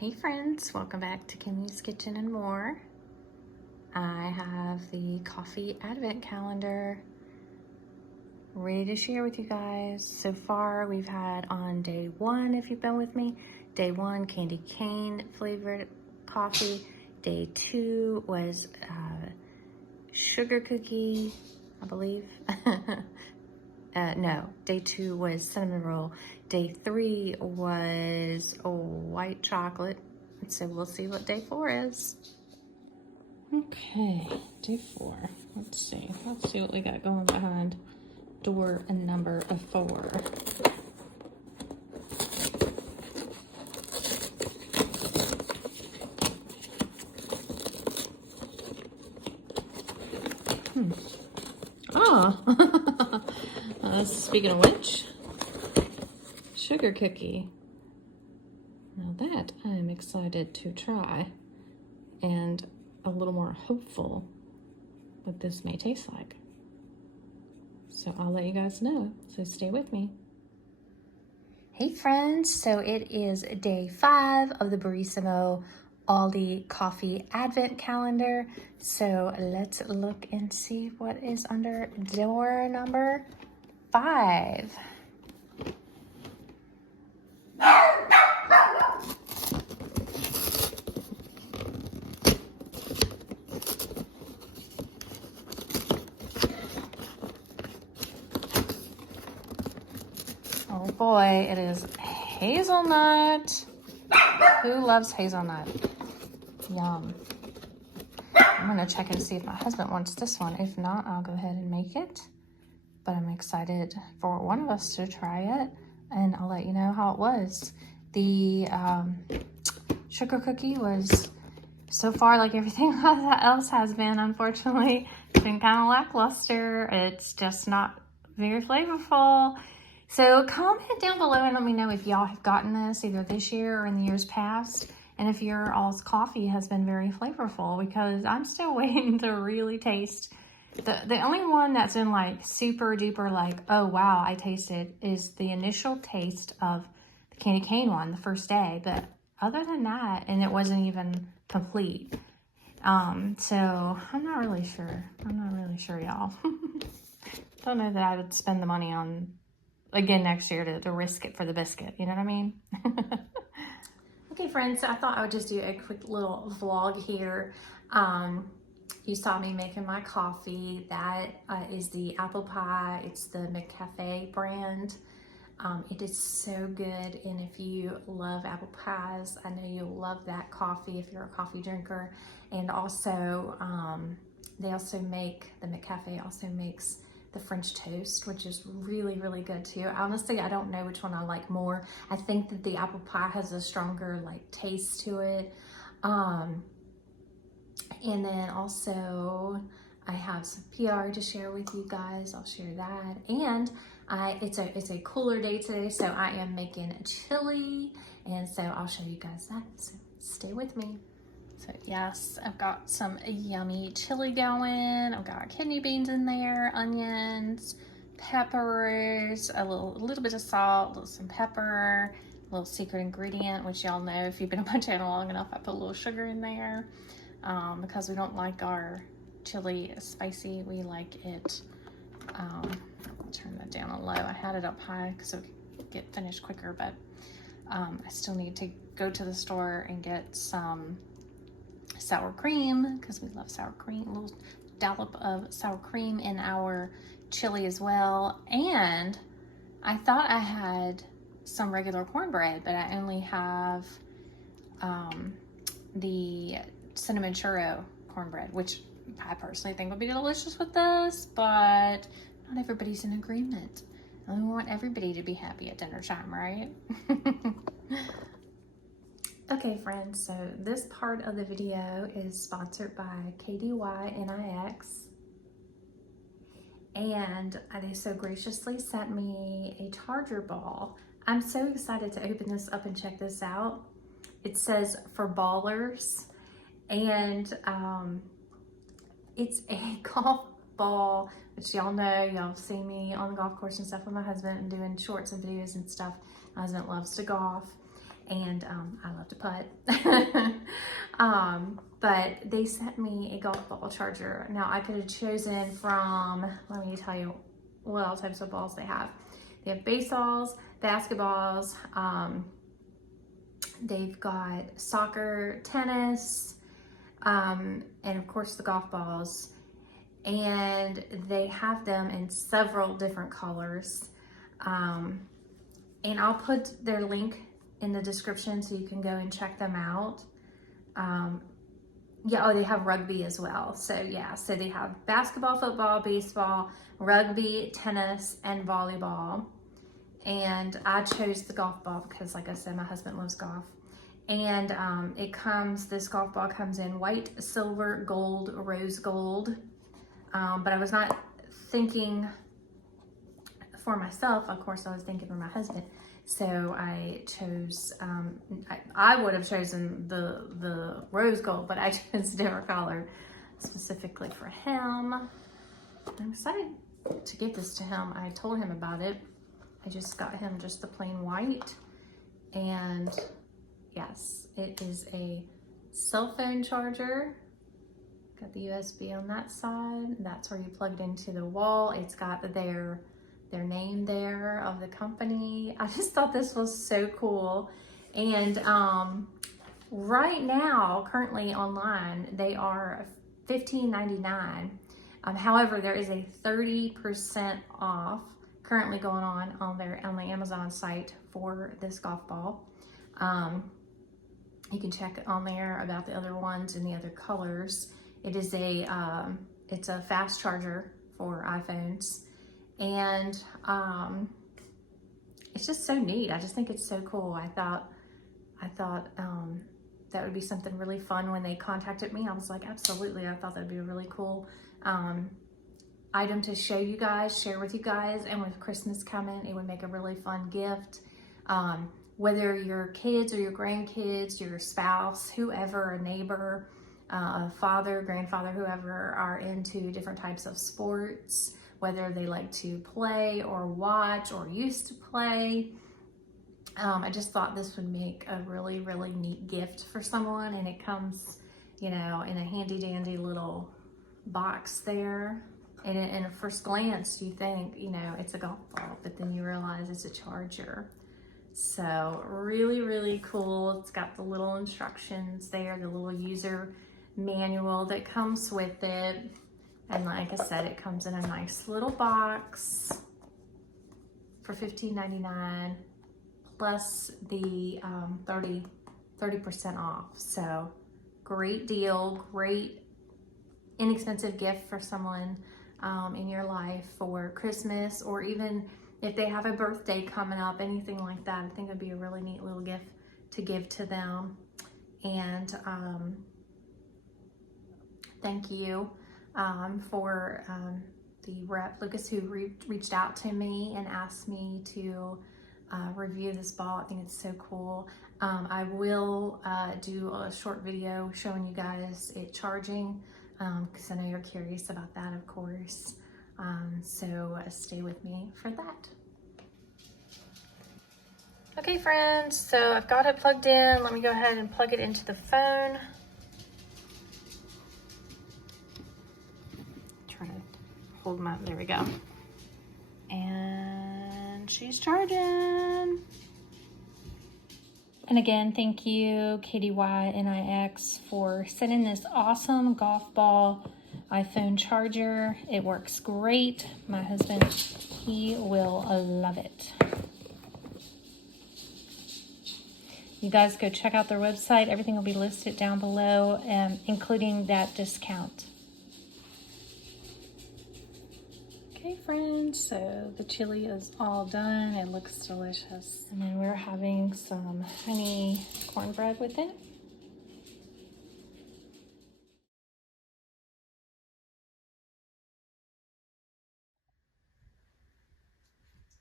Hey friends, welcome back to KDYNIX Kitchen and More. I have the coffee advent calendar ready to share with you guys. So far we've had on day one, if you've been with me, day one candy cane flavored coffee. Day two was sugar cookie, I believe. No, day two was cinnamon roll. Day three was white chocolate. So we'll see what day four is. Okay, day four. Let's see what we got going behind door number 4. Oh, speaking of which, sugar cookie. Now that I'm excited to try and a little more hopeful what this may taste like. So I'll let you guys know, so stay with me. Hey friends, so it is day 5 of the Barissimo Aldi Coffee Advent Calendar. So let's look and see what is under door number 5. Oh boy, it is hazelnut. Who loves hazelnut? Yum. I'm gonna check and see if my husband wants this one. If not, I'll go ahead and make it. But I'm excited for one of us to try it, and I'll let you know how it was. The sugar cookie was, so far, like everything else has been, unfortunately, it's been kind of lackluster. It's just not very flavorful. So comment down below and let me know if y'all have gotten this either this year or in the years past, and if your all's coffee has been very flavorful, because I'm still waiting to really taste. The only one that's been like super duper like, oh wow, I tasted, is the initial taste of the candy cane one the first day. But other than that, and it wasn't even complete. So I'm not really sure. Y'all. Don't know that I would spend the money on again next year to risk it for the biscuit. You know what I mean? Okay, friends, so I thought I would just do a quick little vlog here. You saw me making my coffee. That is the apple pie. It's the McCafe brand. It is so good, and if you love apple pies, I know you'll love that coffee if you're a coffee drinker. And also, they also make, the McCafe also makes the French toast, which is really, really good too. Honestly, I don't know which one I like more. I think that the apple pie has a stronger like taste to it. And then also I have some PR to share with you guys. I'll share that. And it's a cooler day today, so I am making chili, and so I'll show you guys that. So stay with me. So yes, I've got some yummy chili going. I've got kidney beans in there, onions, peppers, a little bit of salt, some pepper, a little secret ingredient, which y'all know if you've been on my channel long enough, I put a little sugar in there because we don't like our chili spicy. We like it, I'll turn that down on low. I had it up high so it could get finished quicker, but I still need to go to the store and get some sour cream because we love sour cream, a little dollop of sour cream in our chili as well. And I thought I had some regular cornbread, but I only have the cinnamon churro cornbread, which I personally think would be delicious with this, but not everybody's in agreement. And we want everybody to be happy at dinner time, right? Okay friends, so this part of the video is sponsored by KDYNIX, and they so graciously sent me a charger ball. I'm so excited to open this up and check this out. It says for ballers, and it's a golf ball, which y'all know, y'all see me on the golf course and stuff with my husband and doing shorts and videos and stuff. My husband loves to golf. and I love to putt. But they sent me a golf ball charger. Now I could have chosen from, let me tell you what all types of balls they have. They have baseballs, basketballs, they've got soccer, tennis, and of course the golf balls. And they have them in several different colors. And I'll put their link in the description so you can go and check them out. Yeah, oh, they have rugby as well. So yeah, so they have basketball, football, baseball, rugby, tennis, and volleyball. And I chose the golf ball because, like I said, my husband loves golf. And this golf ball comes in white, silver, gold, rose gold. But I was not thinking for myself. Of course, I was thinking for my husband. So I chose, I would have chosen the rose gold, but I chose a different color specifically for him. I'm excited to give this to him. I told him about it. I just got him just the plain white. And yes, it is a cell phone charger. Got the USB on that side. That's where you plug it into the wall. It's got their name there of the company. I just thought this was so cool. And right now, currently online, they are $15.99. However, there is a 30% off currently going on the Amazon site for this golf ball. You can check on there about the other ones and the other colors. It is it's a fast charger for iPhones, and it's just so neat. I just think it's so cool. I thought that would be something really fun. When they contacted me, I was like, absolutely. I thought that'd be a really cool item to show you guys, share with you guys, and with Christmas coming, it would make a really fun gift. Whether your kids or your grandkids, your spouse, whoever, a neighbor, a father, grandfather, whoever are into different types of sports, whether they like to play or watch or used to play. I just thought this would make a really, really neat gift for someone. And it comes, in a handy dandy little box there. And in a first glance, you think, it's a golf ball, but then you realize it's a charger. So really, really cool. It's got the little instructions there, the little user manual that comes with it. And like I said, it comes in a nice little box for $15.99 plus the 30% off. So great deal, great inexpensive gift for someone in your life for Christmas, or even if they have a birthday coming up, anything like that. I think it'd be a really neat little gift to give to them. And thank you for the rep, Lucas, who reached out to me and asked me to review this ball. I think it's so cool. I will do a short video showing you guys it charging, because I know you're curious about that, of course. So stay with me for that. Okay, friends, so I've got it plugged in. Let me go ahead and plug it into the phone. Try to hold my, there we go. And she's charging. And again, thank you, KDYNIX, for sending this awesome golf ball iPhone charger. It works great. My husband, he will love it. You guys go check out their website. Everything will be listed down below, including that discount. Okay, friends, so the chili is all done. It looks delicious. And then we're having some honey cornbread with it.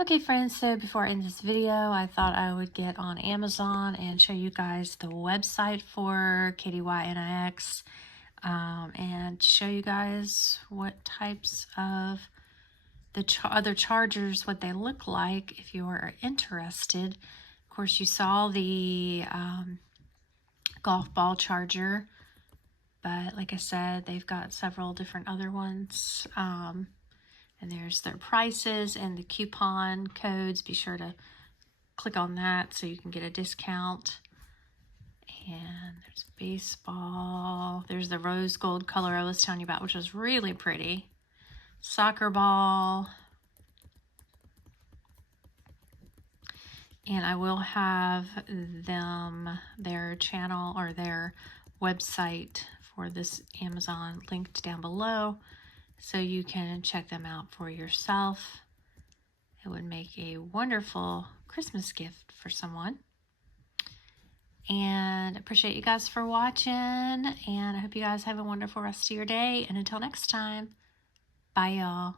Okay, friends, so before I end this video, I thought I would get on Amazon and show you guys the website for KDYNIX, and show you guys what types of the other chargers, what they look like if you are interested. Of course, you saw the golf ball charger, but like I said, they've got several different other ones. And there's their prices and the coupon codes. Be sure to click on that so you can get a discount. And there's baseball. There's the rose gold color I was telling you about, which was really pretty. Soccer ball. And I will have their channel or their website for this Amazon linked down below, so you can check them out for yourself. It would make a wonderful Christmas gift for someone. And I appreciate you guys for watching, and I hope you guys have a wonderful rest of your day. And until next time, bye y'all.